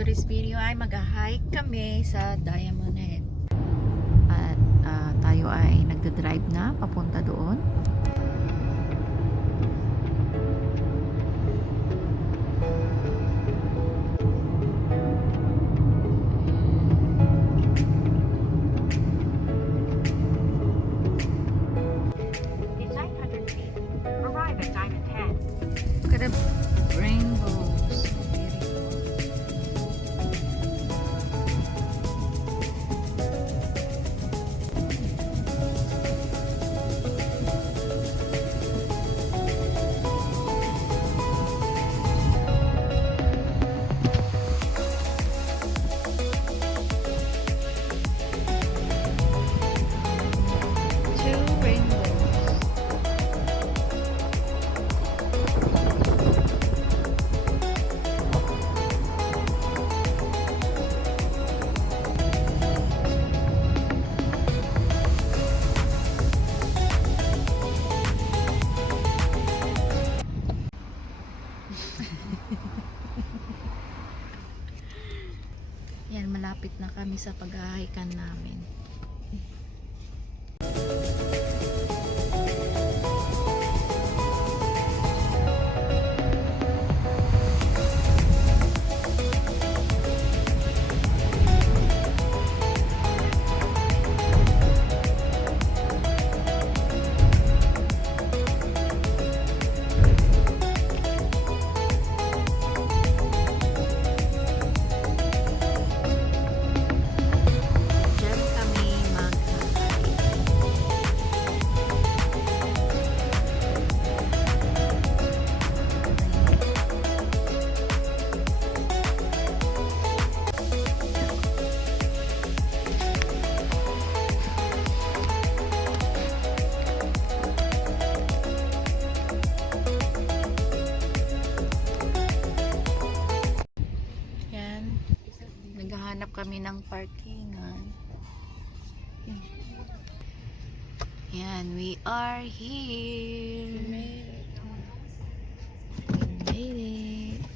today's video ay mag-hike kami sa Diamond Head. At tayo ay nagda-drive na papunta doon. In 900 feet, arrive at Diamond Head. Look at the rainbows. Beautiful. Two rainbows. Yan, malapit na kami sa pag-hikan namin. Diyan kami mag-hike. Yan. Naghahanap kami ng parkingan. Yan, we are here. We made it.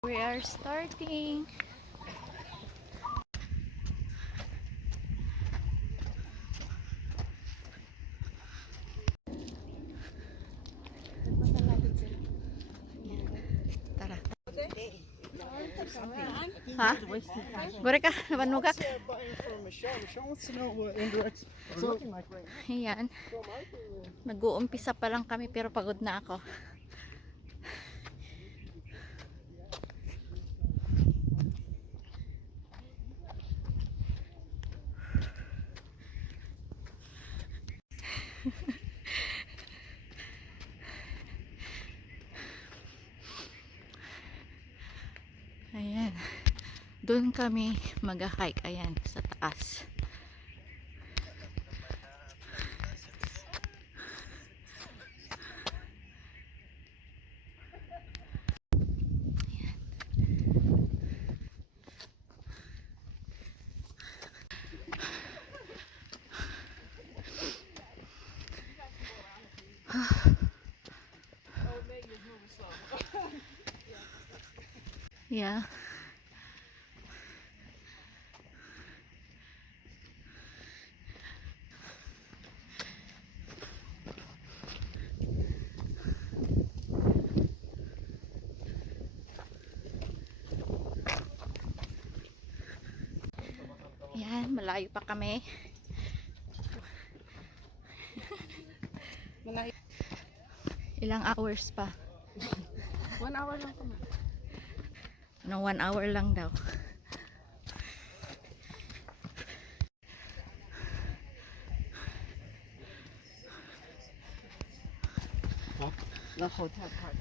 We are starting. Tara. Ha? Gore ka, nabanugak. Michelle wants to know what indirects are looking like right now. Ayan. Nag-uumpisa pa lang kami pero pagod na ako. Ayan. Doon kami mag-hike. Ayan, sa taas. Yeah. Yan, malayo pa kami. Malayo. Ilang hours pa? 1 hour lang kami. No, 1 hour lang daw. The hotel part.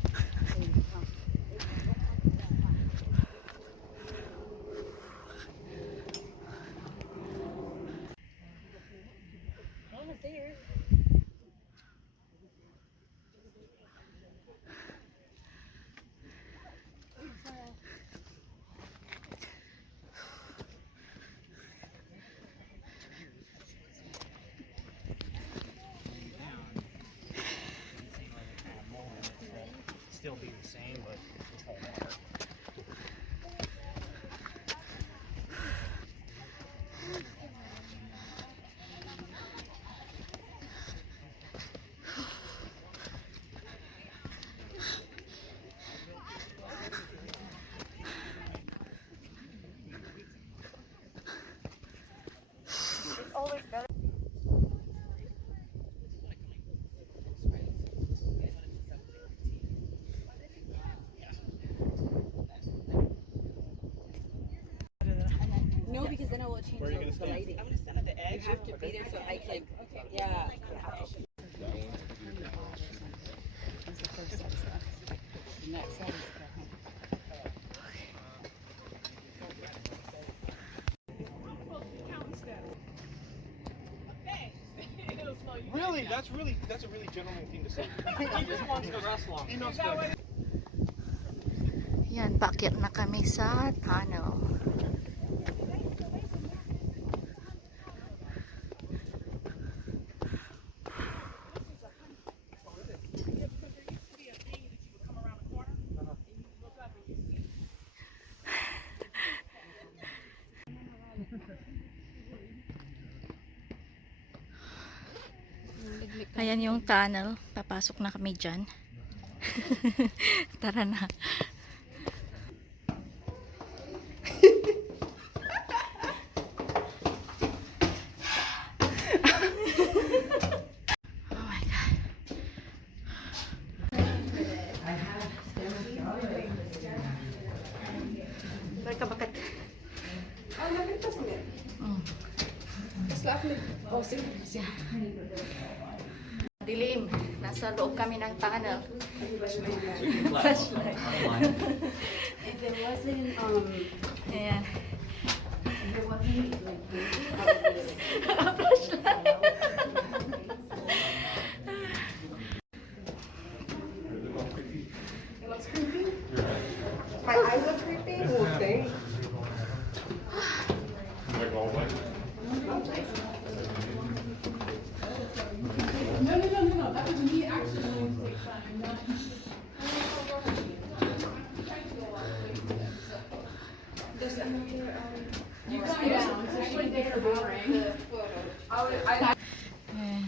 still be the same, but it's whole water. No, because then I will change Where are you gonna the stand? lighting. I'm gonna stand at the edge. You have to be there, so I like, yeah. That's the first set of stuff. The next set is the Really? That's a really gentleman thing to say. He just wants to wrestle. He knows that. Yan, paakyat na kami sa tunnel. Ayan yung tunnel. Papasok na kami dyan. Tara na. Oh my God. Balik ka bakat. Dilim. Nasa loob kami ng tunnel. Flashlight. If it wasn't, Ayan. if it wasn't like this, Flashlight. my eyes are creepy. Well, thanks. Ayan.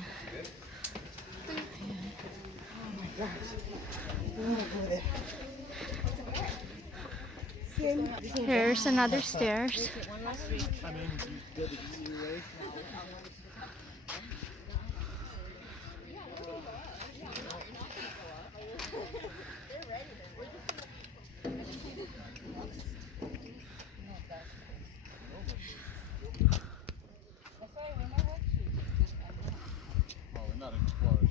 Here's another stairs. I mean, you did the easy way. Oh, we're not explorers.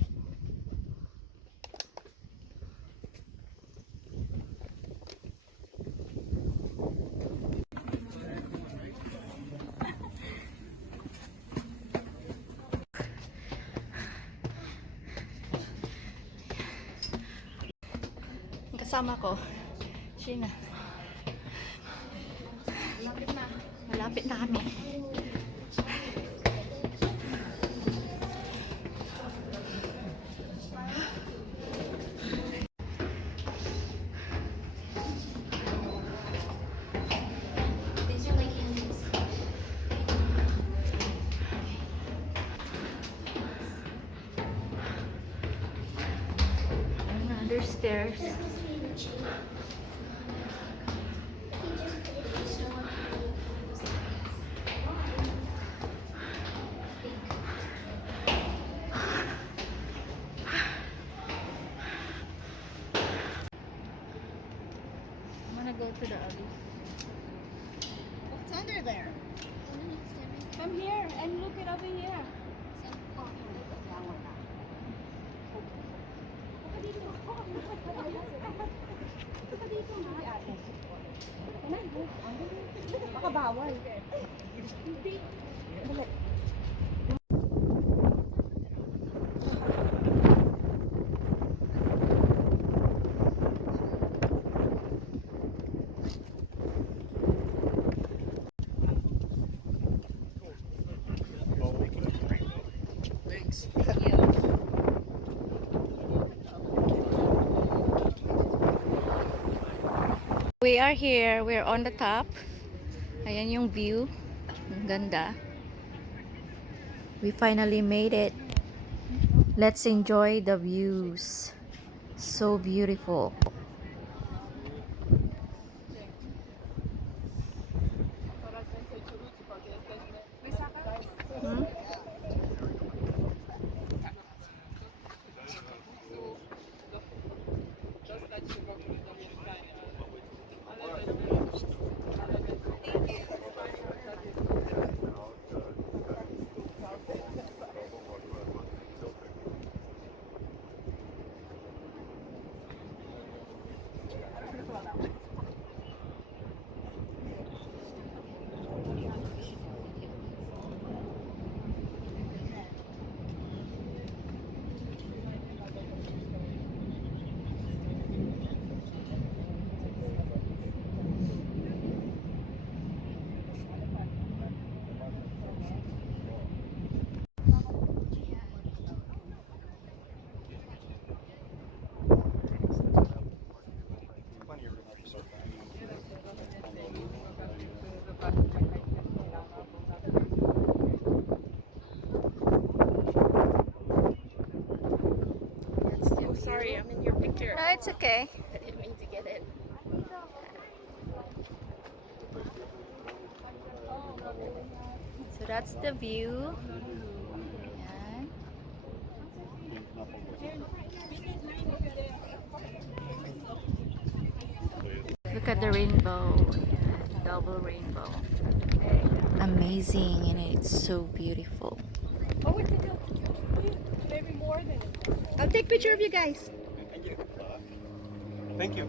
Ang kasama ko, Sheena. Malapit na kami. Another stairs. I'm gonna go to the abyss. What's under there? Come here and look it over here. Baka bawal. Thanks. We are here. We're on the top. Ayan yung view. Ang ganda. We finally made it. Let's enjoy the views. So beautiful. Hmm? Sorry, I'm in your picture. No, it's okay. I didn't mean to get it. So that's the view. Ayan. Look at the rainbow. Ayan, double rainbow. Amazing, and it's so beautiful. Oh, it's maybe more than it. I'll take picture of you guys. Thank you.